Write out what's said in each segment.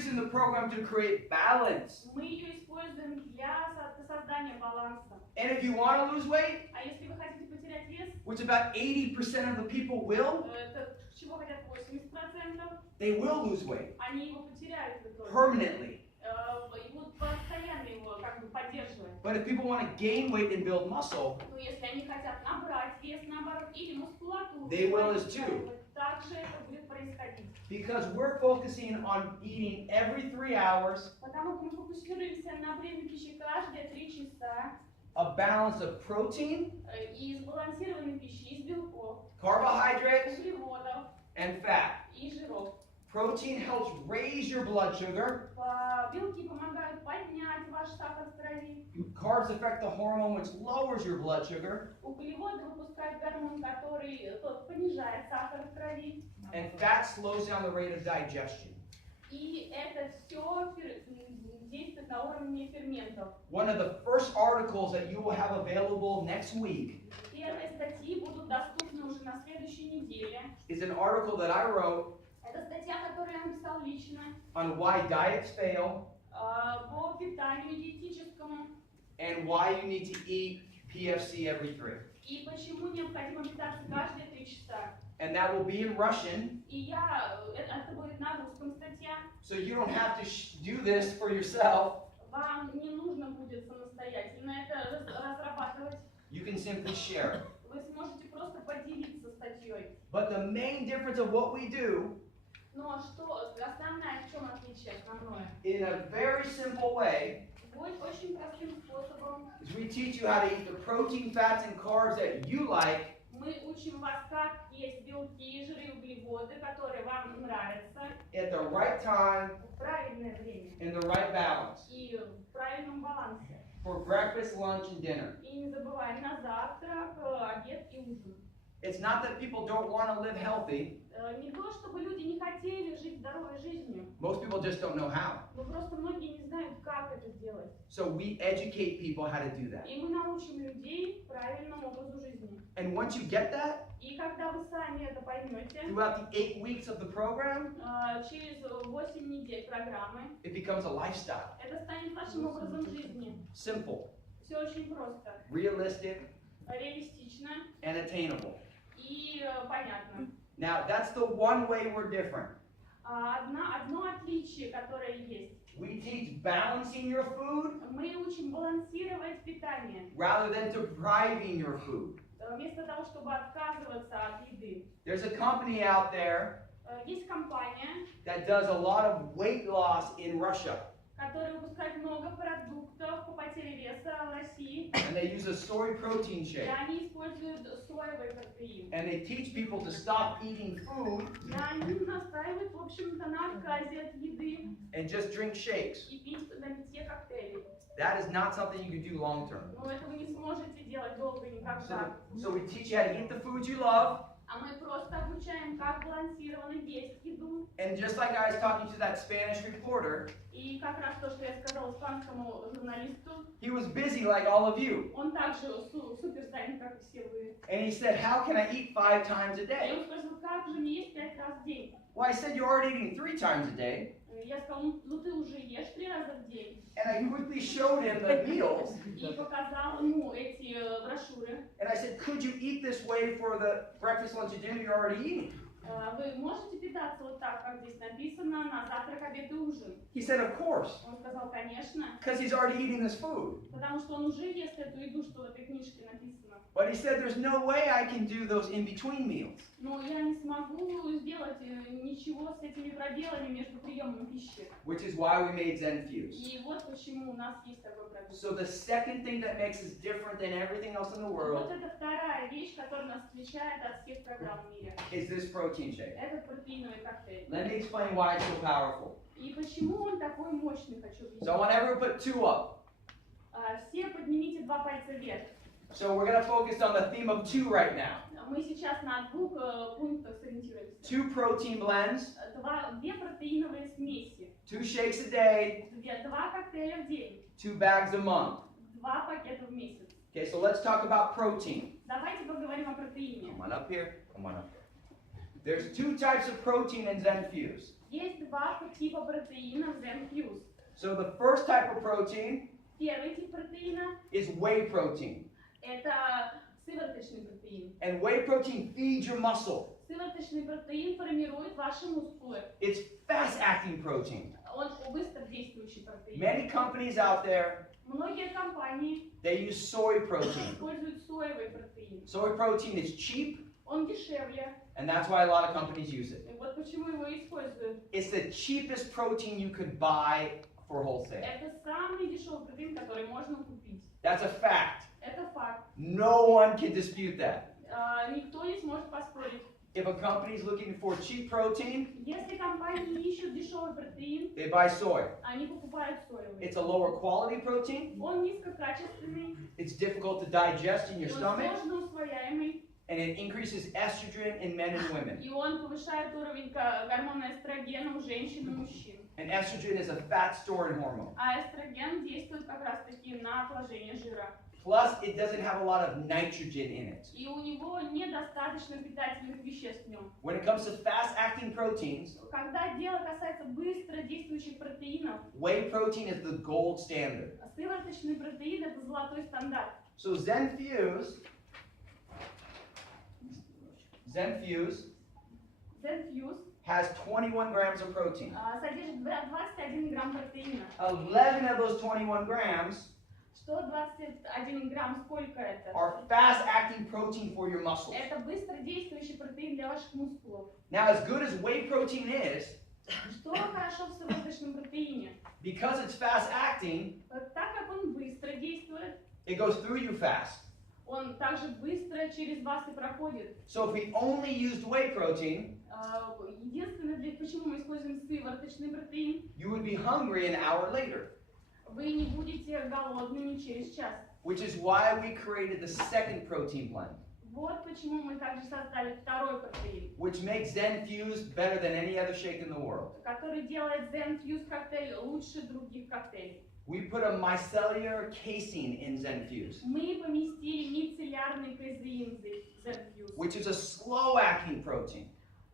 using the program to create balance. Мы ее используем для создания баланса. And if you want to lose weight, А если вы хотите потерять вес, which about 80% of the people will, это чего хотят 80%, they will lose weight они его потеряют в итоге. permanently. И будут постоянно его как бы поддерживать. But if people want to gain weight and build muscle, Но если они хотят набрать вес, наоборот, или мускулатуру, they will as too. также это будет происходить. Because we're focusing on eating every 3 hours, Потому что мы фокусируемся на приеме пищи каждые 3 часа a balance of protein, и сбалансированной пищи из белков, carbohydrates, углеводов and fat. и жиров. Protein helps raise your blood sugar. Белки помогают поднять ваш сахар в крови. Carbs affect the hormone which lowers your blood sugar. Углеводы выпускают гормон, который понижает сахар в крови. And fat slows down the rate of digestion. И это все действует на уровне ферментов. One of the first articles that you will have available next week Первые статьи будут доступны уже на следующей неделе. is an article that I wrote Это статья, которую я написал лично on why diets fail по питанию диетическому and why you need to eat PFC every 3. и почему необходимо питаться каждые 3 часа. And that will be in Russian, И это будет на русском статья. so you don't have to do this for yourself. Вам не нужно будет самостоятельно это разрабатывать. You can simply share it. Вы сможете просто поделиться статьей. But the main difference of what we do, Но что основное, в чем отличие основное? in a very simple way, Будет очень простым способом. is we teach you how to eat the protein, fats, and carbs that you like, Мы учим вас, как есть белки, жиры и углеводы, которые вам нравятся, at the right time, в правильное время in the right balance, и в правильном балансе. for breakfast, lunch, and dinner. И не забывай на завтрак, обед и ужин. It's not that people don't want to live healthy. Не то, чтобы люди не хотели жить здоровой жизнью, Most people just don't know how. но просто многие не знают, как это сделать. So we educate people how to do that. И мы научим людей правильному образу жизни. And once you get that, И когда вы сами это поймете, throughout the 8 weeks of the program, через 8 недель программы, it becomes a lifestyle. это станет вашим образом жизни. Simple, Все очень просто, realistic, реалистично and attainable. и понятно. Now, that's the one way we're different. Одно отличие, которое есть. We teach balancing your food Мы учим балансировать питание, rather than depriving your food. вместо того, чтобы отказываться от еды. There's a company out there Есть компания, that does a lot of weight loss in Russia. которая выпускает много продуктов по потере веса в России. And they use a soy protein И shake. они используют соевый протеин. And they teach people to stop eating food И они настаивают, в общем-то, на отказе от еды and just drink shakes. и пить на питье коктейлей. That is not something you can do long term. Но это вы не сможете делать долго никогда. So we teach you how to eat the foods you love. А мы просто обучаем, как балансированно есть еду. And just like I was talking to that Spanish reporter, И как раз то, что я сказала испанскому журналисту, he was busy like all of you. он также супер занят, как и все вы. And he said, how can I eat 5 times a И day? он спросил, как же мне есть 5 раз в день? Well, I said, you're already eating 3 times a day. Я сказала, ну ты уже ешь 3 раза в день. And I quickly showed him the meals. И показала ему эти брошюры. And I said, could you eat this way for the breakfast, lunch, and dinner you're already eating? Вы можете питаться вот так, как здесь написано, на завтрак, обед и ужин? He said, of course, Он сказал, конечно, because he's already eating this food. потому что он уже ест эту еду, что в этой книжке написано. But he said, there's no way I can do those in-between meals. Но я не смогу сделать ничего с этими пробелами между приемом пищи. Which is why we made ZenFuse. И вот почему у нас есть такой продукт. So the second thing that makes us different than everything else in the Вот world это вторая вещь, которая нас отличает от всех программ в мире. is this protein shake. Это протеиновый коктейль. Let me explain why it's so powerful. И почему он такой мощный, хочу объяснить. So I want everyone to put 2 up. Все поднимите 2 пальца вверх. So we're going to focus on the theme of 2 right now. Мы сейчас на 2 пунктах сориентируемся. 2 protein blends, 2 протеиновые смеси. 2 shakes a day, 2 коктейля в день. 2 bags a month. 2 пакета в месяц. Okay, so let's talk about protein. Давайте поговорим о протеине. Come on up here. Come on up. There's 2 types of protein in ZenFuse. Есть два типа протеина в Zenfuse. So the first type of protein Первый тип протеина is whey protein. – это сывороточный протеин. And whey protein feeds your muscle. Сывороточный протеин формирует ваши мускулы. It's fast-acting protein. Он быстродействующий протеин. Many companies out there, Многие компании they use soy protein. используют соевый протеин. Soy protein is cheap, Он дешевле. and that's why a lot of companies use it. И вот почему его используют. It's the cheapest protein you could buy for wholesale. Это самый дешевый протеин, который можно купить. That's a fact. Это факт. No one can dispute that. Никто не сможет поспорить. If a company is looking for cheap protein, Если компании ищут дешевый протеин, they buy soy. они покупают соевый. It's a lower quality protein. Он низкокачественный, It's difficult to digest in your он stomach, сложно усвояемый, and it increases estrogen in men and women. и он повышает уровень гормона эстрогена у женщин и мужчин. And estrogen is a fat storing hormone. А эстроген действует как раз таки на отложение жира. Plus, it doesn't have a lot of nitrogen in it. И у него недостаточно питательных веществ в нем. When it comes to fast-acting proteins, Когда дело касается быстро действующих протеинов, whey protein is the gold standard. сывороточный протеин – это золотой стандарт. So Zenfuse Zenfuse has 21 grams of protein. содержит 21 грамм протеина. 11 of those 21 grams 121 грамм, сколько это? are fast-acting protein for your muscles. Это быстродействующий протеин для ваших мускулов. Now, as good as whey protein is, Что хорошо в сывороточном протеине? because it's fast-acting, Так как он быстро действует, it goes through you fast. он также быстро через вас и проходит. So if we only used whey protein, Единственное, почему мы используем сывороточный протеин, you would be hungry an hour later, вы не будете голодными через час. which is why we created the second protein blend, Вот почему мы также создали второй протеин, which makes Zenfuse better than any other shake in the world. который делает Zenfuse коктейль лучше других коктейлей. We put a micellar casein in Zenfuse, Мы поместили мицеллярный казеин в Zenfuse. which is a slow-acting protein.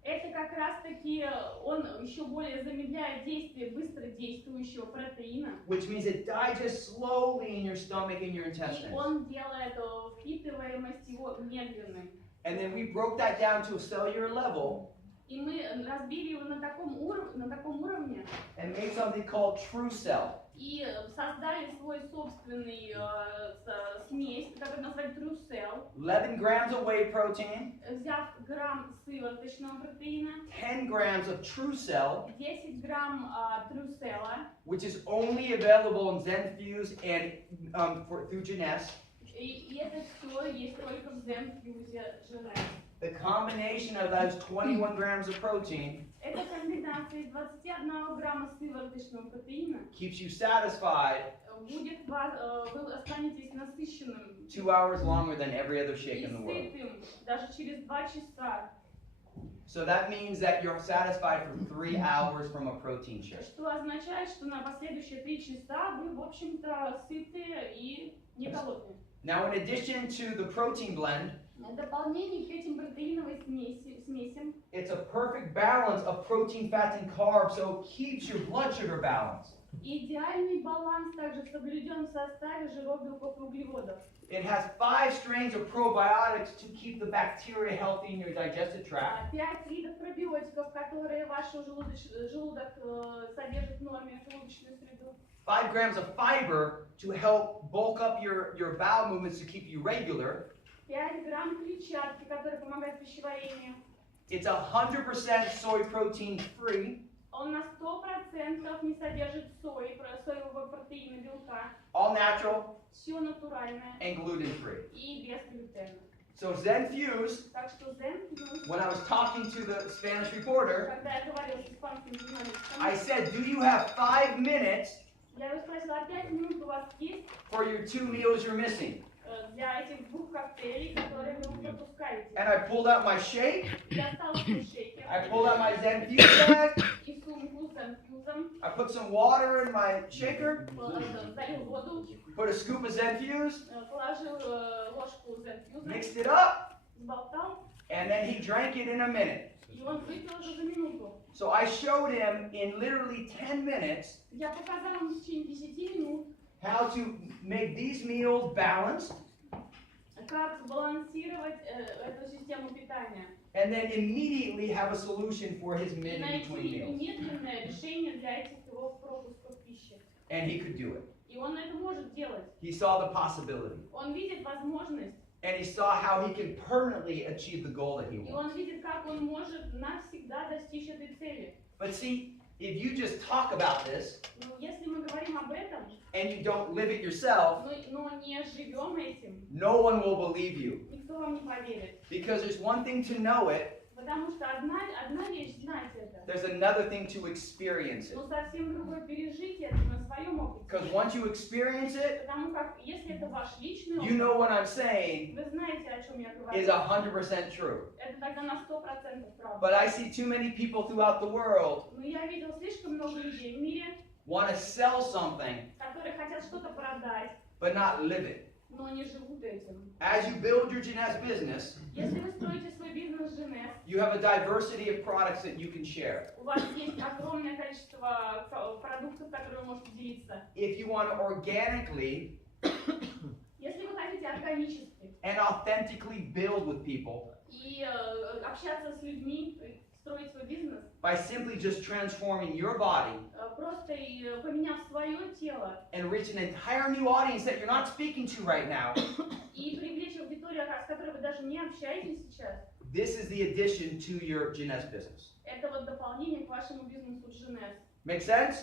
Это как раз таки он еще более замедляет действие быстродействующего протеина. Which means it digests slowly in your stomach and your И intestines. он делает впитываемость его медленной. And then we broke that down to a cellular level И мы разбили его на таком уровне and made something called True Cell. и создали свой собственный смесь, который назвали True Cell, 11 grams of whey protein, взяв грамм сывороточного протеина, 10 grams of True Cell, 10 грамм True Cell, which is only available in Zenfuse and through Genes. и это все есть только в Zenfuse Genes. The combination of those 21 grams of protein Эта комбинация из 21 грамма сывороточного протеина keeps you satisfied будет вы останетесь насыщенным 2 hours longer than every other shake и in the world. сытым даже через 2 часа. So that means that you're satisfied for 3 hours from a protein shake. Что означает, что на последующие 3 часа вы, в общем-то, сытые и не голодные. Now, in addition to the protein blend, В дополнение к этим протеиновым смесям, it's a perfect balance of protein, fats, and carbs, so it keeps your blood sugar balanced. идеальный баланс также соблюден в составе жиров, белков и углеводов. It has 5 strains of probiotics to keep the bacteria healthy in your digestive tract. 5 видов пробиотиков, которые ваш желудок содержит в норме, желудочную среду. 5 grams of fiber to help bulk up your bowel movements to keep you regular. 5 грамм клетчатки, которые помогают пищеварению. It's 100% soy protein free. Он на 100% не содержит соевого протеина, белка. All natural Все натуральное and gluten free. и без глютена. So Zenfuse, Так что Zenfuse, when I was talking to the Spanish reporter, когда я говорила с испанским журналистом, I said, do you have 5 minutes я его спросила, 5 минут у вас есть for your 2 meals you're missing? для этих 2 коктейлей, которые вы пропускаете? And I pulled out my shake, Достал свой шейкер I pulled out my Zenfuse bag, и сумку с Zenfuse, I put some water in my shaker, залил воду, put a scoop of Zenfuse, положил ложку Zenfuse, mixed it up, сболтал, and then he drank it in a minute. И он выпил это за минуту. So I showed him in literally 10 minutes Я показала ему в течение 10 минут, how to make these meals balanced как сбалансировать эту систему питания. and then immediately have a solution for his И in найти between meals. немедленное решение для этих его пропусков пищи. And he could do it. И он это может делать. He saw the possibility. Он видит возможность. And he saw how he can permanently achieve the goal that he И он wants. видит, как он может навсегда достичь этой цели. But see, if you just talk about this Но если мы говорим об этом, and you don't live it yourself, но не живем этим, no one will believe you. никто вам не поверит. Because there's one thing to know it, Потому что одна вещь знать это, there's another thing to experience it. но совсем другое пережить это на своем опыте. Because once you experience it, Потому как если это ваш личный you опыт, know what I'm saying вы знаете, о чем я is говорю. 100% true. Это тогда на 100% правда. But I see too many people throughout the world Но я видел слишком много людей в мире, want to sell something которые хотят что-то продать, but not live it. но не живут этим. As you build your Jeunesse business, Если вы строите свой бизнес Женес, you have a diversity of products that you can share. у вас есть огромное количество продуктов, которые вы можете делиться. If you want to organically Если вы хотите органически and authentically build with people и общаться с людьми, строить свой бизнес, by simply just transforming your body просто поменяв свое тело and reach an entire new audience that you're not speaking to right now, и привлечь аудиторию, с которой вы даже не общаетесь сейчас, this is the addition to your Jeunesse business. это вот дополнение к вашему бизнесу Женес. Make sense?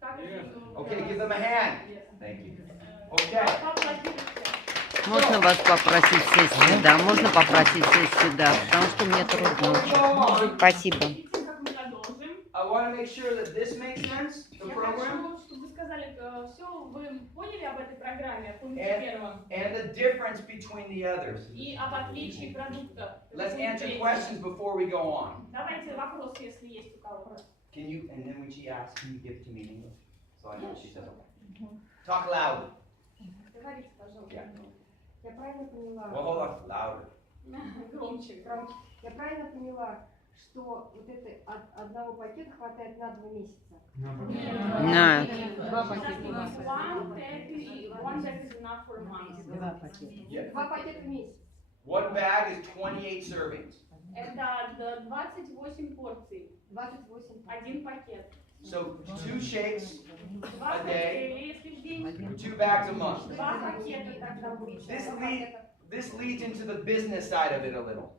Как это, Okay, give them a hand. Thank you. Okay. Поаплодируйте. Можно вас попросить сесть сюда? Можно попросить сесть сюда? Потому что мне трудно очень. Спасибо. Перед тем, как мы продолжим, I want to make sure that this makes sense, the я program, хочу, чтобы вы сказали, все, вы поняли об этой программе, в пункте And- первом, and the difference between the others. и об отличии продуктов. Let's В пункте answer третьем. questions before we go on. Давайте вопросы, если есть у кого. Can you, and then when she asks, can you give it to me in English? So I know what she said. Okay. Talk loudly. Говорите, пожалуйста. Я правильно поняла? Well, hold on, louder. Громче. Я правильно поняла, что вот это одного пакета хватает на 2 месяца? На. Два пакета. One pack is enough for a month. Yeah. 2 пакета в месяц. One bag is 28 servings. Это 28 порций. 28. Один пакет. So 2 shakes, Два A day. коктейля, если в день. 2 bags a month. Два пакета тогда будет. This leads into the business side of it a little.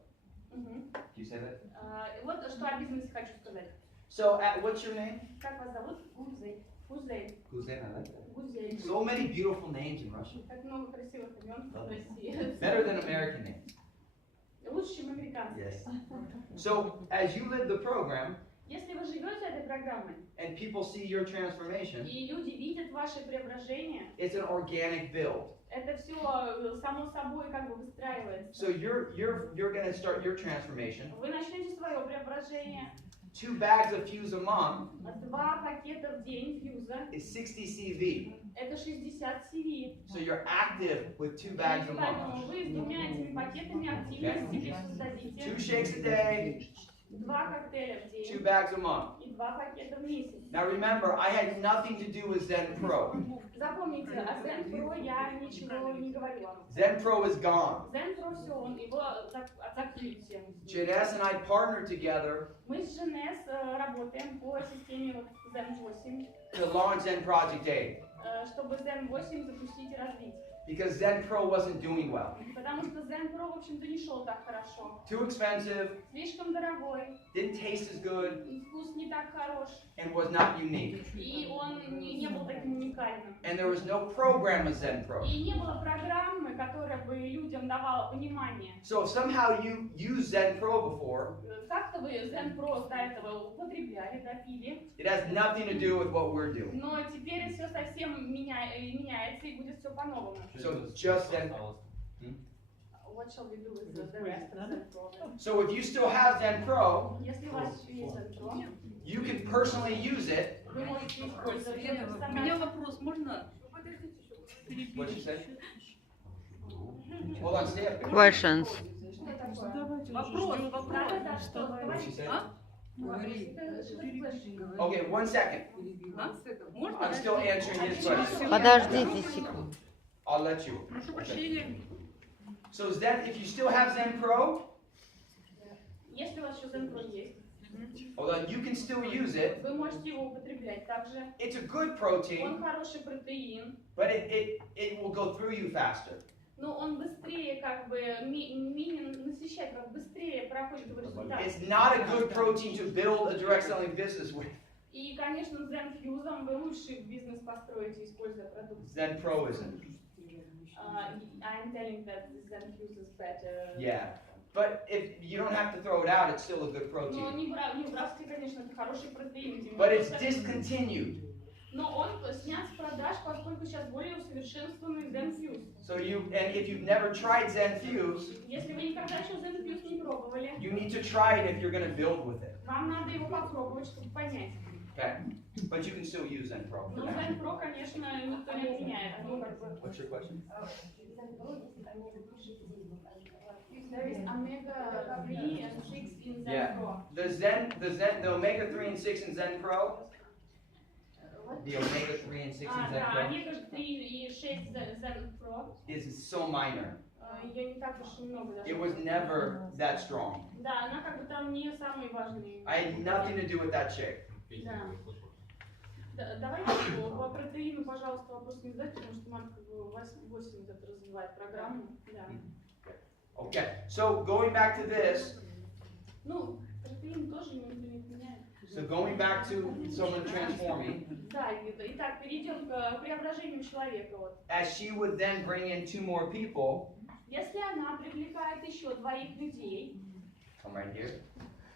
Мгм. Can you say that? Вот что о бизнесе хочу сказать. So, what's your name? Как вас зовут? Гузей. Гузей. Guzan, I like that. Гузей. So many beautiful names in Russian. Как много красивых имен в России. Better than American names. Лучше, чем американцы. Yes. So, as you live the program Если вы живете этой программой, and people see your transformation, и люди видят ваше преображение, it's an organic build. это все само собой как бы выстраивается. So you're going to start your transformation. Вы начнете свое преображение. 2 bags of fuse a month 2 пакета в день фьюза. is 60 CV. Это 60 CV. So you're active with 2 bags a Поэтому month. вы с двумя этими пакетами активно себе создадите 2 shakes a day, 2 коктейля в 2 день bags a month. и 2 пакета в месяц. Now remember, I had nothing to do with Zen Pro. Запомните, о Zen Pro я ничего не говорила. Zen Pro is gone. Zen Pro все, он его закрыли всем. Jeunesse and I partnered together Мы с Женес работаем по системе вот Zen 8, to launch Zen Project 8 чтобы Zen 8 запустить и развить. because Zen Pro wasn't doing well. Потому что Zen Pro, в общем-то, не шел так хорошо. Too expensive, Слишком дорогой, didn't taste as good, и вкус не так хорош, and was not unique. и он не был таким уникальным. And there was no program with Zen Pro. И не было программы, которая бы людям давала понимание. So if somehow you used Zen Pro before, Как-то вы Zen Pro до этого употребляли, допили, it has nothing to do with what we're doing. но теперь все совсем меняется и будет все по-новому. So just Zen. What shall we do with the rest of Zen Pro? So if you still have Zen Pro, Если у вас еще есть Zen Pro, you can personally use it. вы можете использовать У меня персонально. вопрос, можно What you say? Hold on, stay up. Questions. Что такое? Давайте Вопрос. Да-да-да, что? What she said? А? Говори. Okay, 1 second. А? Можно? I'm still answering his question. Подождите секунду. I'll let you. Прошу прощения. So Zen, if you still have Zen Pro, Если у вас еще Zen Pro есть, although you can still use it, вы можете его употреблять также. it's a good protein, Он хороший протеин, but it will go through you faster. но он быстрее как бы менее насыщает, как быстрее проходит его результат. It's not a good protein to build a direct selling business with. И, конечно, Zen Fuse вы лучший бизнес построите, используя продукт. Zen Pro isn't. I'm telling that Zen Fuse is better. Yeah. But if you don't have to throw it out, it's still a good Но protein. не убравший, конечно, это хороший протеин. But it's discontinued. Но он снят с продаж, поскольку сейчас более усовершенствованный Zen Fuse. So and if you've never tried Zen Fuse, Если вы никогда еще Zen Fuse не пробовали, you need to try it if you're going to build with it. вам надо его попробовать, чтобы понять. Okay. But you can still use Zen Pro. Но Zen Pro, конечно, никто не отменяет. What's your question? There is omega 3 and 6 in Zen Yeah. Pro. The omega 3 and 6 in Zen Pro. The omega 3 and 6 in Zen Да, Pro омега 3 и 6 Zen Pro. is so minor. Ее не так уж и много даже. It was never that strong. Да, она как бы там не самый важный. I had nothing to do with that shake. Да. Давайте по протеину, пожалуйста, вопрос не задать, потому что Марк 8 это развивает программу. Да. Okay, so going back to this, Ну, протеин тоже никто не отменяет. so going back to someone transforming, Да, итак, перейдем к преображению человека. Вот. as she would then bring in 2 more people, Если она привлекает еще 2 людей, come right here,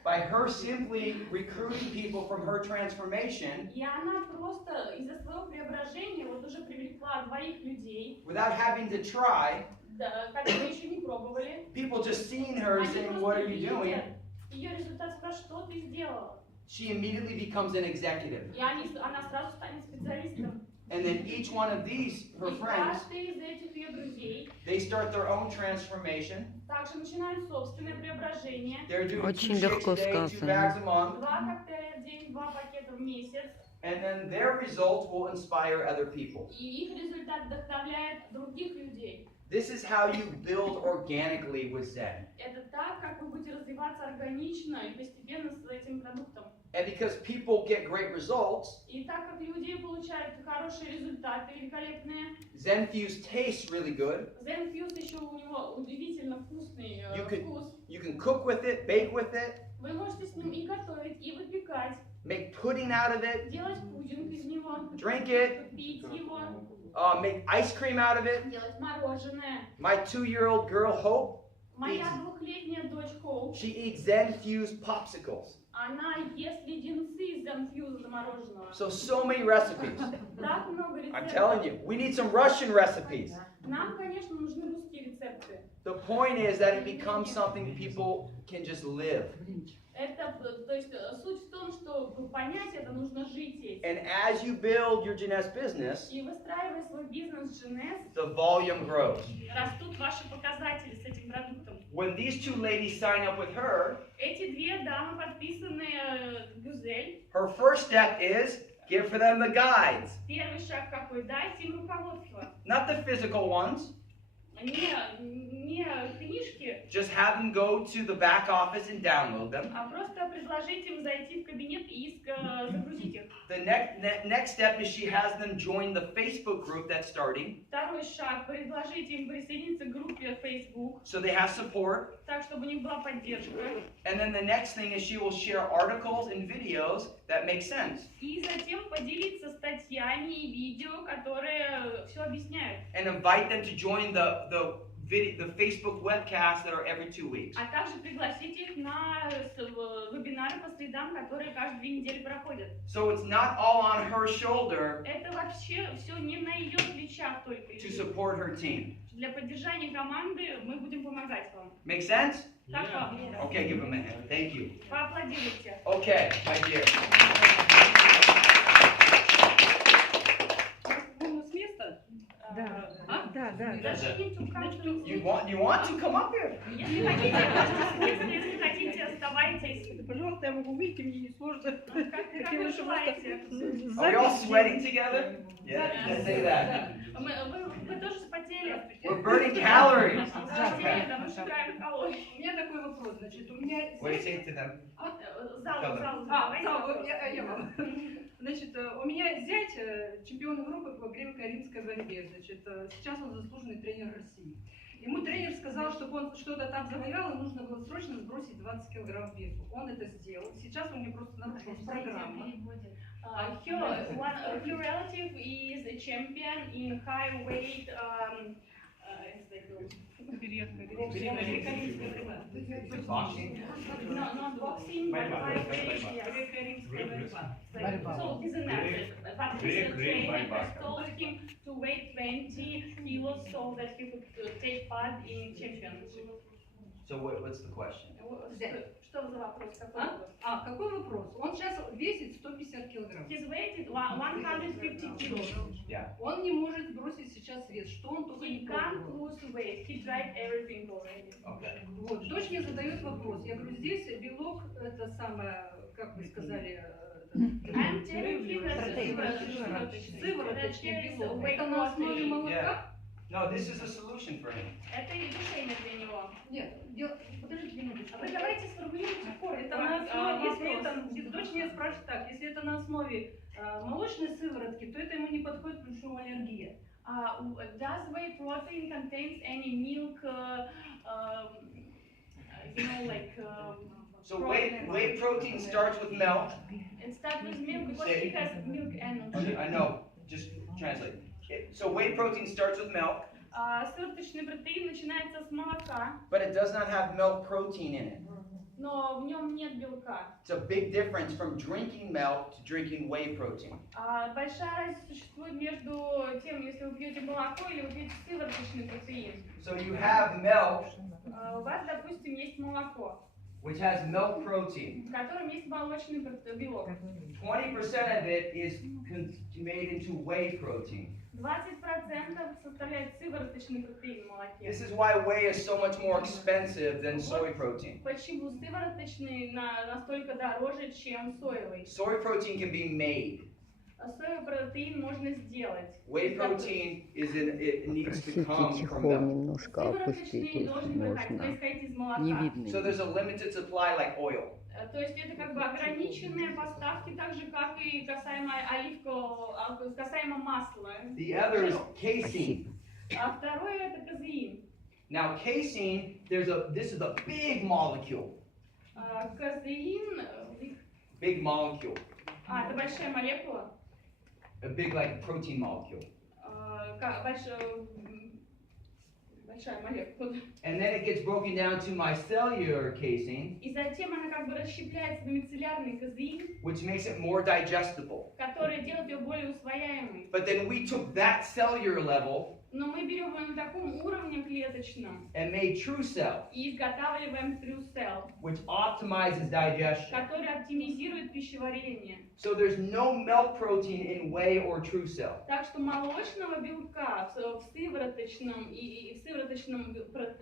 by her simply recruiting people from her transformation, и она просто из-за своего преображения вот уже привлекла 2 людей, without having to try, да, которые еще не пробовали, people just seeing her они saying, просто what are you doing? видят ее результат, спрашивают, что ты сделала? She immediately becomes an executive. И она сразу станет специалистом. And then each one of these, her И friends, каждый из этих ее друзей they start their own transformation. также начинает собственное преображение. They're doing 2 Очень shakes легко a day, 2 сказано. bags a month. 2 коктейля в день, 2 пакета в месяц. And then their results will inspire other people. И их результат вдохновляет других людей. This is how you build organically with Zen. Это так, как вы будете развиваться органично и постепенно с этим продуктом. And because people get great results, И так как люди получают хорошие результаты, великолепные, Zen Fuse tastes really good. Zen Fuse еще у него удивительно вкусный вкус. You can cook with it, bake with it, Вы можете с ним и готовить, и выпекать, make pudding out of it, делать пудинг из него, drink it, пить его, make ice cream out of it. делать мороженое. My 2-year-old girl, Hope, Моя 2-летняя дочь Хоуп, she eats Zen Fuse popsicles. она ест леденцы из Zen Fuse замороженного. So many recipes. Так много I'm рецептов. telling you, we need some Russian recipes. Нам, конечно, нужны русские рецепты. The point is that it becomes something people can just live. Это, то есть, суть в том, что понять это нужно жить этим. And as you build your Jeunesse business, И выстраивая свой бизнес Jeunesse, the volume grows. растут ваши показатели с этим продуктом. When these 2 ladies sign up with her, Эти 2 дамы, подписанные Гюзель, her first step is give for them the guides. первый шаг какой? Дайте им руководство. Not the physical ones. Не книжки, Just have them go to the back office and download them. а просто предложить им зайти в кабинет и загрузить их. The next step is she has them join the Facebook group that's starting, Второй шаг, предложить им присоединиться к группе Facebook, so they have support. так, чтобы у них была поддержка. And then the next thing is she will share articles and videos that make sense. И затем поделиться статьями и видео, которые все объясняют. And invite them to join the Facebook webcasts that are every 2 weeks. А также пригласить их на вебинары по средам, которые каждые 2 недели проходят. So it's not all on her shoulder Это вообще все не на ее плечах только. to support her team. Для поддержания команды мы будем помогать вам. Make sense? Как вам? Okay, give them a hand. Thank you. Поаплодируйте. Okay, my dear. С места? Да, А? да, да. Даже need to come to- You want to come up here? Если хотите, можете список, если хотите, оставайтесь. Пожалуйста, я могу выйти, мне не сложно. Как вы желаете. Are we all sweating together? Yeah, say that. Вы тоже спотели. We're burning calories. Да, мы сжигаем калории. У меня такой вопрос, значит, у меня... What do you say to them? Зал, Я вам. Значит, у меня зять чемпион Европы по греко-римской борьбе. Значит, сейчас он заслуженный тренер России. Ему тренер сказал, чтобы он что-то там завоевал, и нужно было срочно сбросить 20 килограмм весу. Он это сделал. Сейчас у него просто нарушилась программа. Your relative is a champion in high weight Boxing? not boxing, but high weight, so it doesn't matter. But his trainer has told him to weigh 20 kilos so that he could take part in championship. So what's the question? Что за вопрос? Какой вопрос? Какой вопрос? Он сейчас весит 150 килограмм. His weight is 150 kilos. Yeah. Он не может сбросить сейчас вес. Что он только не He can't пробовал. lose weight. He tried everything already. Okay. Вот. Дочь мне задает вопрос. Я говорю, здесь белок, это самое, как вы сказали, I'm telling you that сывороточный белок. Это на основе молока? No, this is a solution for him. Это решение для него. Нет, подождите минуточку. А вы давайте сформулируйте коротко. Это на основе, если вопрос. это, дочь меня спрашивает так, если это на основе молочной сыворотки, то это ему не подходит, потому что у него аллергия. Does whey protein contains any milk, So whey protein starts with milk. It starts with milk because it has milk and I know, just translate. So whey protein starts with milk, сывороточный протеин начинается с молока, but it does not have milk protein in it. но в нем нет белка. It's a big difference from drinking milk to drinking whey protein. Большая разница существует между тем, если вы пьете молоко или вы пьете сывороточный протеин. So you have milk, У вас, допустим, есть молоко, which has milk protein. в котором есть молочный белок. 20% of it is made into whey protein. 20% составляет сывороточный протеин в молоке. This is why whey is so much more expensive than soy protein. Почему сывороточный настолько дороже, чем соевый? Soy protein can be made. Соевый протеин можно сделать. Whey protein it needs to come Простите, from чехол milk. немножко опустить, Сывороточный если должен можно. происходить из молока. Не видно. So there's a limited supply like oil. То есть это как бы ограниченные поставки, так же как и касаемо масла. The other is casein. А второе это казеин. Now casein, this is a big molecule. Казеин, Big molecule. это большая молекула. A big like protein molecule. Большая молекула. And then it gets broken down to micellar casein, И затем она как бы расщепляется на мицеллярный казеин, which makes it more digestible. который делает ее более усвояемой. But then we took that cellular level Но мы берем ее на таком уровне клеточном and made true cell, и изготавливаем true cell, which optimizes digestion. который оптимизирует пищеварение. So there's no milk protein in whey or true cell. Так что молочного белка в сывороточном и в сывороточном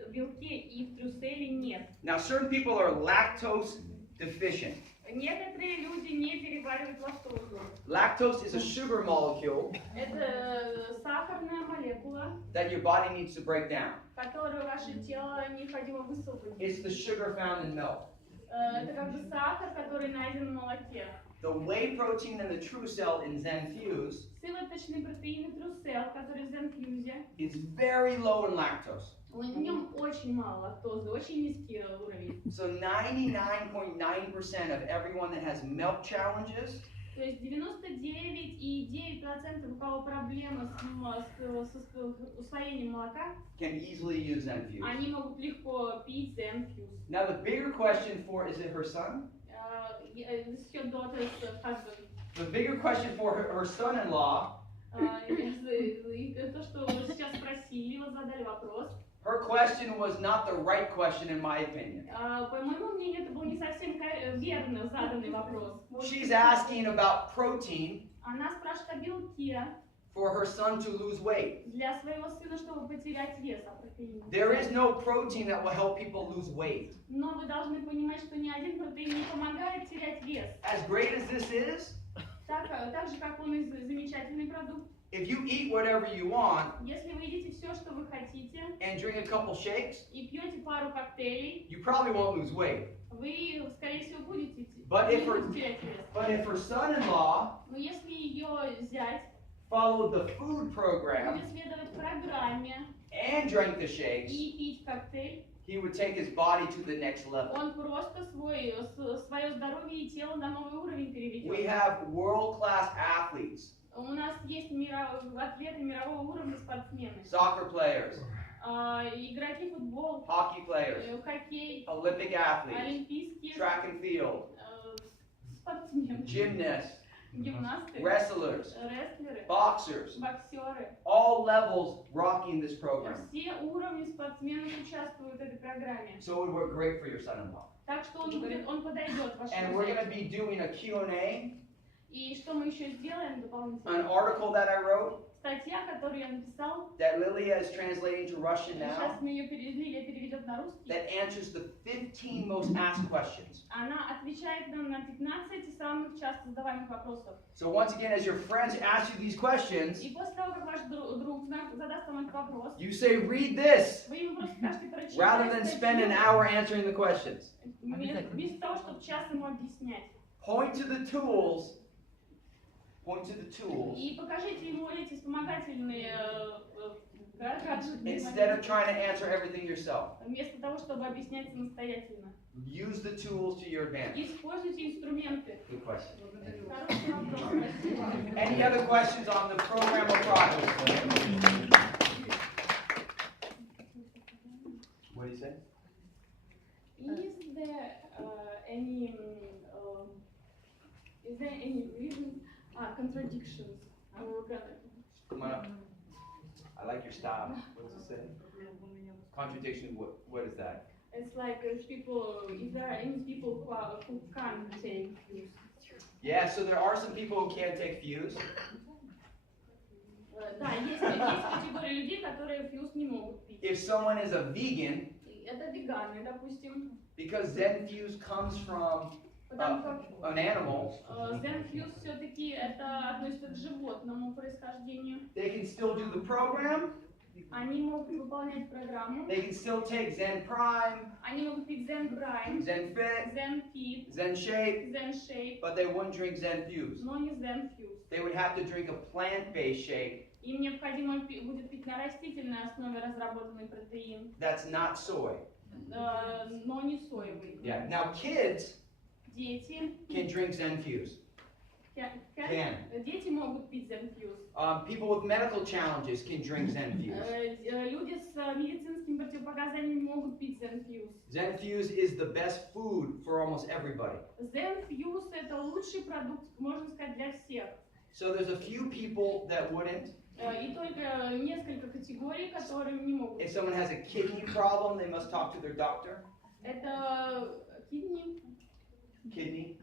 белке и в трюселе нет. Now certain people are lactose deficient. Некоторые люди не переваривают лактозу. Lactose is a sugar molecule Это сахарная молекула, that your body needs to break down. которую ваше тело необходимо высвободить. It's the sugar found in milk. Это как бы сахар, который найден в молоке. The whey protein in the true cell in Zenfuse Сывороточный протеин и трусел, который в Zenfuse, is very low in lactose. в нем очень мало лактозы, очень низкий уровень. So 99.9% of everyone that has milk challenges То есть 99,9% у кого проблемы с усвоением молока, can easily use Zenfuse. они могут легко пить Zenfuse. Now the bigger question for, is it her son? This is your daughter's husband. The bigger question for her son-in-law, То, что вы сейчас спросили, вот задали вопрос. her question was not the right question in my opinion. По моему мнению, это был не совсем верно заданный вопрос. She's asking about protein Она спрашивает о белке for her son to lose weight. для своего сына, чтобы потерять вес, а протеин. There is no protein that will help people lose weight. Но вы должны понимать, что ни один протеин не помогает терять вес. As great as this is, Так же, как он и замечательный продукт. if you eat whatever you want Если вы едите все, что вы хотите, and drink a couple shakes, и пьете пару коктейлей, you probably won't lose weight. вы, скорее всего, будете But if терять вес. her son-in-law Но если ее зять followed the food program будет следовать программе and drank the shakes, и пить коктейль, he would take his body to the next level. он просто свое здоровье и тело на новый уровень We переведет. have world-class athletes, У нас есть атлеты мирового уровня, спортсмены, soccer players, игроки футбол, hockey players, хоккей, Olympic athletes, олимпийские track and field, спортсмены, gymnasts, гимнасты, wrestlers, рестлеры, boxers, боксеры. all levels rocking this program. Все уровни спортсменов участвуют в этой программе. So it would work great for your son-in-law. Так что он подойдет And вашему we're going to зятю. be doing a Q&A, И что мы еще сделаем an дополнительно? article that I wrote Статья, которую я написал, that Lilia is translating to Russian now сейчас Лилия переведет на русский. that answers the 15 most asked questions. Она отвечает нам на 15 самых часто задаваемых вопросов. So once again, as your friends ask you these questions, И после того, как ваш друг задаст вам этот вопрос, you say, read this, вы ему просто скажете прочитать rather than spend an hour answering the questions. вместо того, чтобы час ему объяснять. Point to the tools. Point to the tools И покажите ему эти вспомогательные гаджеты, instead of trying to answer everything yourself. вместо того, чтобы объяснять самостоятельно. Use the tools to your advantage. Используйте инструменты. Good question. Хороший вопрос. Спасибо. Any other questions on the program or product? What do you say? Is there any reason, contradictions? Come on up. I like your style. What does it say? Contradiction. What is that? It's like if there are any people who can't take fuse. Yeah. So there are some people who can't take fuse. Да, есть категория людей, которые фьюз не могут пить. If someone is a vegan, Это веганы, допустим. because Zen fuse comes from Потому как an animal, Zen Fuse все-таки это относится к животному происхождению. they can still do the program. Они могут выполнять программу. They can still take Zen Prime, Они могут пить Zen Prime, Zen Fit, Zen Fit, Zen Shape, Zen Shape, but they wouldn't drink Zen Fuse. но не Zen Fuse. They would have to drink a plant-based shake Им необходимо будет пить на растительной основе разработанный протеин, that's not soy. но не соевый. Yeah. Now kids Дети, can drink Zen Fuse. Can. Дети могут пить Zen Fuse. People with medical challenges can drink Zen Fuse. Люди с медицинскими противопоказаниями могут пить Zen Fuse. Zen Fuse is the best food for almost everybody. Zen Fuse это лучший продукт, можно сказать, для всех. So there's a few people that wouldn't. И только несколько категорий, которые не могут. If someone has a kidney problem, they must talk to their doctor. Это kidney. Kidney.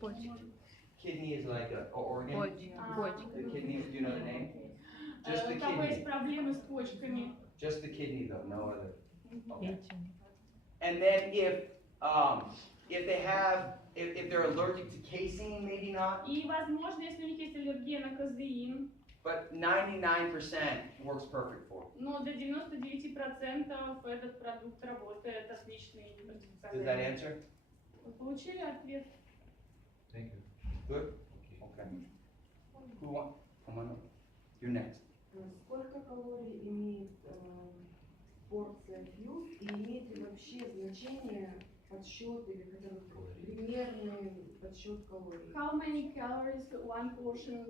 Почки. Kidney is like an organ. Почки. The kidney, do you know the name? Just the У кого есть kidney. проблемы с почками. Just the kidney though, no other. Okay. Печень. And then if they have, if they're allergic to casein, maybe not. И, возможно, если у них есть аллергия на казеин, But 99% works perfect for them. но до 99% этот продукт работает отличный. Does that answer? Вы получили ответ? Thank you. Good? Okay. Who wants? Come on up. You're next. Сколько калорий имеет порция фьюз и имеет ли вообще значение подсчет или хотя бы примерный подсчет калорий? How many calories one portion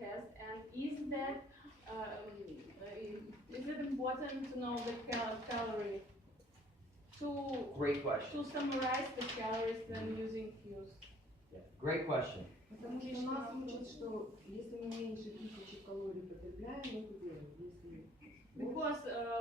has, and is it important to know the calorie Great question. to summarize the calories when using fuse? Great question. Потому что нас учат, что если мы меньше 1000 калорий потребляем, мы худеем. Если Because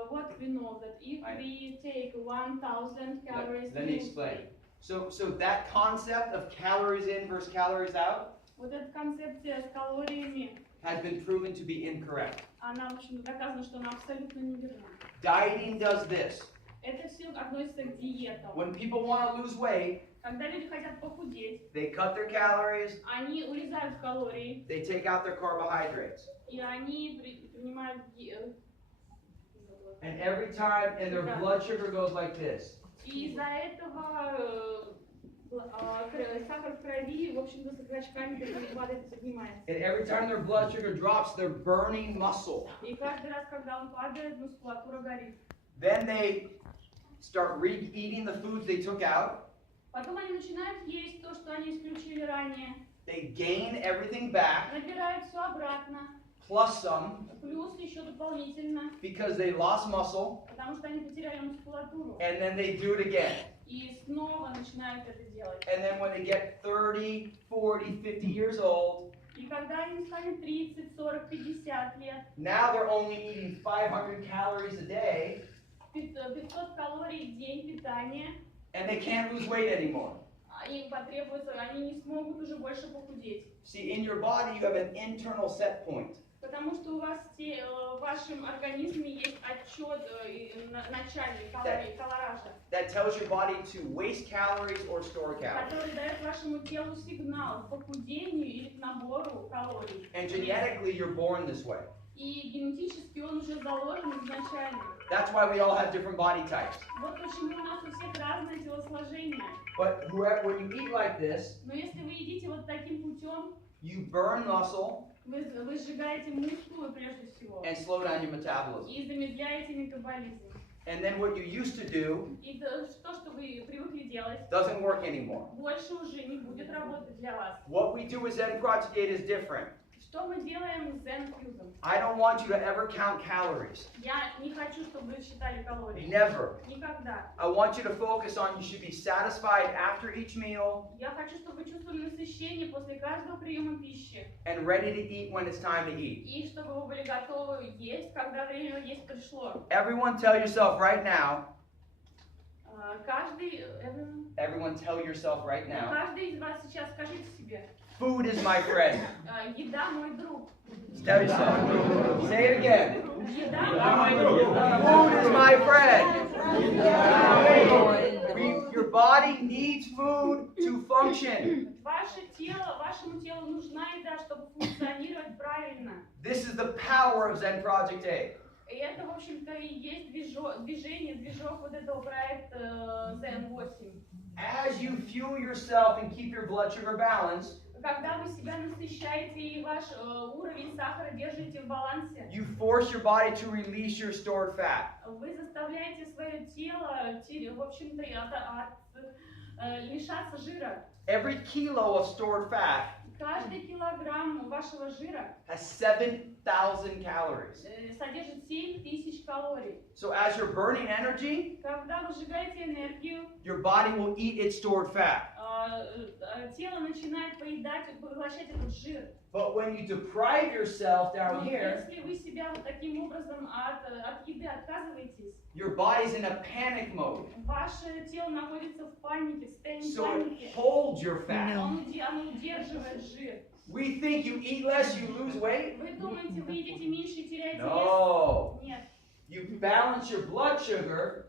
what we know that if we take 1000 calories, Let me explain. So that concept of calories in versus calories out, Вот эта концепция с калориями, has been proven to be incorrect. она, в общем, доказано, что она абсолютно неверна. Dieting does this. Это все относится к диетам. When people want to lose weight, Когда люди хотят похудеть, they cut their calories, они урезают калории, they take out their carbohydrates. и они принимают And every time, and their blood sugar goes like this. И из-за этого сахар в крови, в общем-то, с скачками падает и поднимается. And every time their blood sugar drops, they're burning muscle. И каждый раз, когда он падает, мускулатура горит. Then they start re-eating the foods they took out. Потом они начинают есть то, что они исключили ранее. They gain everything back, Набирают все обратно. plus some, Плюс еще дополнительно, because they lost muscle, потому что они потеряли мускулатуру. and then they do it again. И снова начинают это делать. And then when they get 30, 40, 50 years old, И когда им станет 30, 40, 50 лет, now they're only eating 500 calories a day, 500 калорий в день питания, and they can't lose weight anymore. им потребуется, они не смогут уже больше похудеть. See, in your body, you have an internal set point. Потому что у вас в вашем организме есть отчет начальный калоража, That tells your body to waste calories or store calories. который дает вашему телу сигнал к похудению или к набору калорий. And genetically, you're born this way. И генетически он уже заложен изначально. That's why we all have different body types. Вот почему у нас у всех разное телосложение. But when you eat like this, Но если вы едите вот таким путем, you burn muscle вы сжигаете мускулы прежде всего and slow down your metabolism. и замедляете метаболизм. And then what you used to do И то, что вы привыкли делать, doesn't work anymore. больше уже не будет работать для вас. What we do with Zen Project 8 is different. Что мы делаем с Zen Fuse? I don't want you to ever count calories. Я не хочу, чтобы вы считали калории. Never. Никогда. I want you to focus on you should be satisfied after each meal Я хочу, чтобы вы чувствовали насыщение после каждого приема пищи. and ready to eat when it's time to eat. И чтобы вы были готовы есть, когда время есть пришло. Everyone tell yourself right now, Everyone, tell yourself right now, каждый из вас сейчас скажите себе, food is my friend. еда мой друг. Tell yourself. Say it again. Еда мой друг. Food is my friend. Your body needs food to function. Вашему телу нужна еда, чтобы функционировать правильно. This is the power of Zen Project 8. И это, в общем-то, и есть движок вот этого проекта Zen 8. As you fuel yourself and keep your blood sugar balanced, Когда вы себя насыщаете и ваш уровень сахара держите в балансе, you force your body to release your stored fat. вы заставляете свое тело, в общем-то, лишаться жира. Every kilo of stored fat Каждый килограмм вашего жира has 7,000 calories. содержит 7000 калорий. So as you're burning energy, Когда вы сжигаете энергию, your body will eat its stored fat. тело начинает поглощать этот жир. But when you deprive yourself down Но here, если вы себя вот таким образом от еды отказываетесь, your body's in a panic mode. ваше тело находится в панике, в состоянии So it паники. holds your fat. Оно удерживает жир. We think you eat less, you lose weight. Вы думаете, вы едите меньше и теряете No. вес? Нет. You balance your blood sugar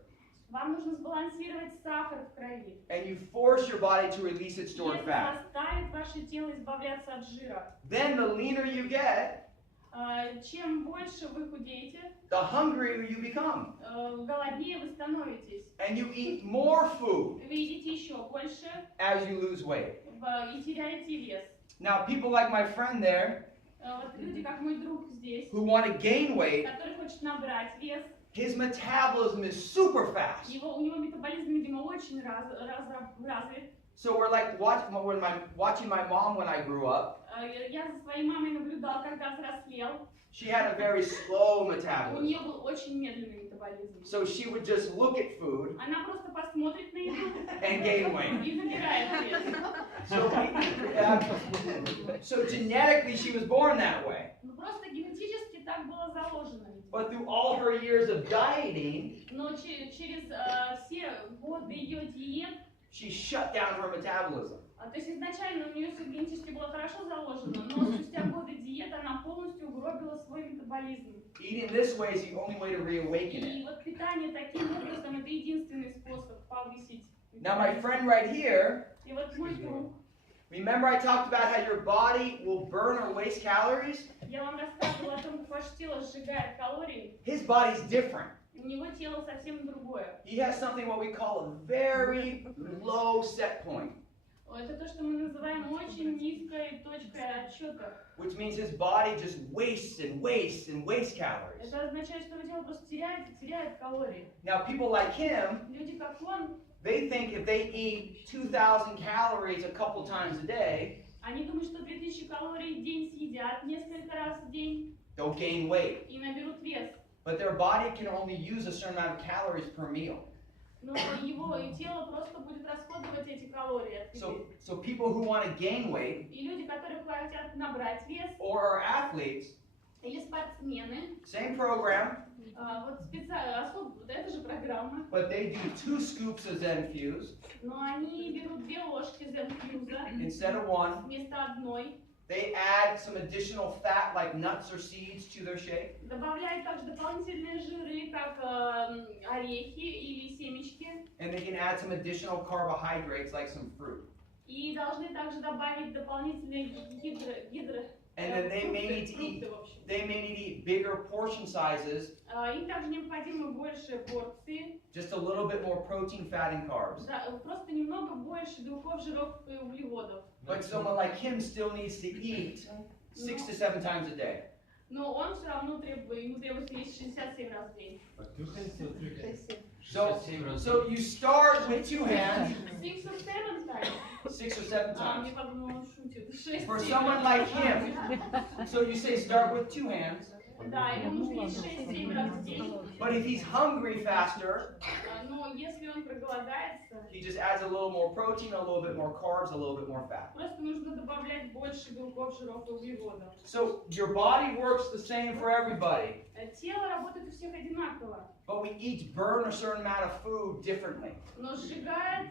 Вам нужно сбалансировать сахар в крови. and you force your body to release its И stored это fat. заставит ваше тело избавляться от жира. Then the leaner you get, Чем больше вы худеете, the hungrier you become. голоднее вы становитесь. And you eat more food Вы едите еще больше as you lose weight. и теряете вес. Now, people like my friend there Вот люди, как мой друг здесь, who want to gain weight, который хочет набрать вес, his metabolism is super fast. у него метаболизм, видимо, очень развит. So we're like watching my mom when I grew up. Я за своей мамой наблюдал, когда взрослел. She had a very slow У metabolism. нее был очень медленный метаболизм. So she would just look at food Она просто посмотрит на еду and gain weight. и набирает вес. So genetically she was born that way. Ну просто генетически так было заложено. But through all her years of dieting, Но через все годы ее диет she shut down her metabolism. То есть изначально у нее все генетически было хорошо заложено, но спустя годы диеты она полностью угробила свой метаболизм. Eating this way is the only way to reawaken И it. вот питание таким образом это единственный способ повысить. Now my friend right here, И вот мой друг, remember I talked about how your body will burn or waste calories? я вам рассказывала о том, как ваше тело сжигает калории. His body's different. У него тело совсем другое. He has something what we call a very low set point, Это то, что мы называем очень низкой точкой отсчета. which means his body just wastes and wastes and wastes calories. Это означает, что его тело просто теряет калории. Now people like him, Люди, как он, they think if they eat 2,000 calories a couple times a day, они думают, что 2000 калорий в день съедят несколько раз в день they'll gain weight. и наберут вес. But their body can only use a certain amount of calories per meal. Но его тело просто будет расходовать эти калории от еды. So people who want to gain weight И люди, которые хотят набрать вес, or are athletes, или спортсмены, same program, вот специально, особо, вот эта же программа, but they do 2 scoops of Zenfuse но они берут 2 ложки Zenfuse instead of 1. вместо одной, They add some additional fat like nuts or seeds to their shake. добавляют также дополнительные жиры, как орехи или семечки, And they can add some additional carbohydrates like some fruit. и должны также добавить дополнительные And then they may need to eat, фрукты, в общем. they may need to eat bigger portion sizes, Им также необходимы большие порции, just a little bit more protein, fat, and carbs. да, просто немного больше белков, жиров и углеводов. But someone like him still needs to eat 6 to 7 times a day. Но он все равно ему требуется есть 67 раз в день. So you start with 2 hands, 6 or 7 times. 6 or 7 Мне times. подумала, он шутит. 6 For someone like him, so you say start with 2 hands. Да, ему нужно есть 6-7 раз в день. But if he's hungry faster, Но если он проголодается, he just adds a little more protein, a little bit more carbs, a little bit more fat. просто нужно добавлять больше белков, жиров и углеводов. So your body works the same for everybody, Тело работает у всех одинаково, but we each burn a certain amount of food differently. но сжигает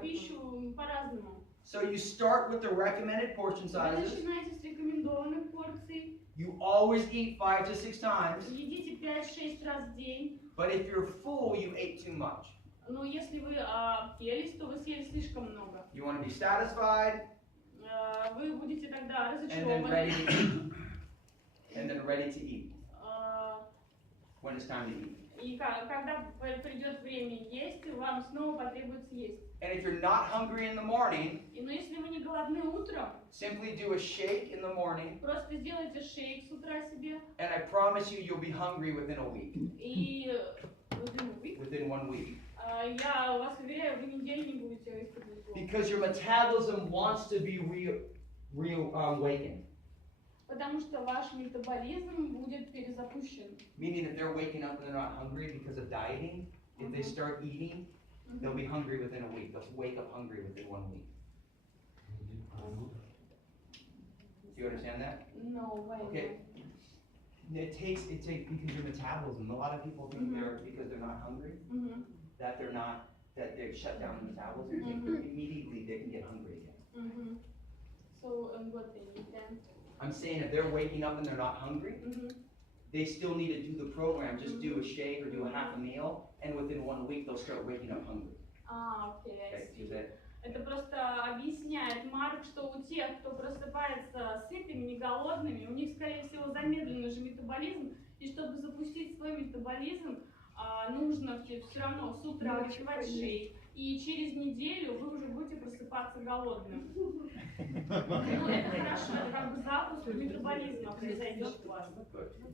пищу по-разному. So you start with the recommended portion Вы sizes. начинаете с рекомендованных порций, You always eat 5 to 6 times, едите 5-6 раз в день. but if you're full, you ate too much. Но если вы объелись, то вы съели слишком много. You want to be satisfied Вы будете тогда and then разочарованы. ready to eat. And then ready to eat А, when it's time to eat. И когда придет время есть, вам снова потребуется есть. And if you're not hungry in the morning, Но если вы не голодны утром, simply do a shake in the morning, просто сделайте шейк с утра себе, and I promise you, you'll be hungry within a week. и Within 1 week. я вас уверяю, вы неделю не будете испытывать голод. Because your metabolism wants to be reawakened. Потому что ваш метаболизм будет перезапущен. Meaning if they're waking up and they're not hungry because of dieting, if they start eating, they'll be hungry within a week. They'll wake up hungry within 1 week. Do you understand that? No way. Okay. It takes because your metabolism. A lot of people think because they're not hungry that they've shut down the metabolism. Immediately they can get hungry again. So, what they can. I'm saying if they're waking up and they're not hungry, they still need to do the program. Just do a shake or do a half a meal, and within 1 week they'll start waking up hungry. Окей. Okay, is that? Это просто объясняет Марк, что у тех, кто просыпается сытыми, не голодными, у них, скорее всего, замедленный же метаболизм, и чтобы запустить свой метаболизм, нужно все равно с утра выпивать шейк, и через неделю вы уже будете просыпаться голодным. Ну, это хорошо, это как бы запуск метаболизма произойдет у вас.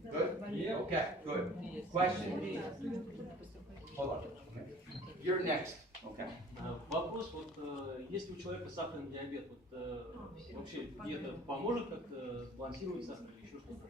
Good? Yeah. Okay, good. Question? Hold on. You're next. Okay. Вопрос, вот если у человека сахарный диабет, вот вообще диета поможет как-то сбалансировать сахар или еще что-то?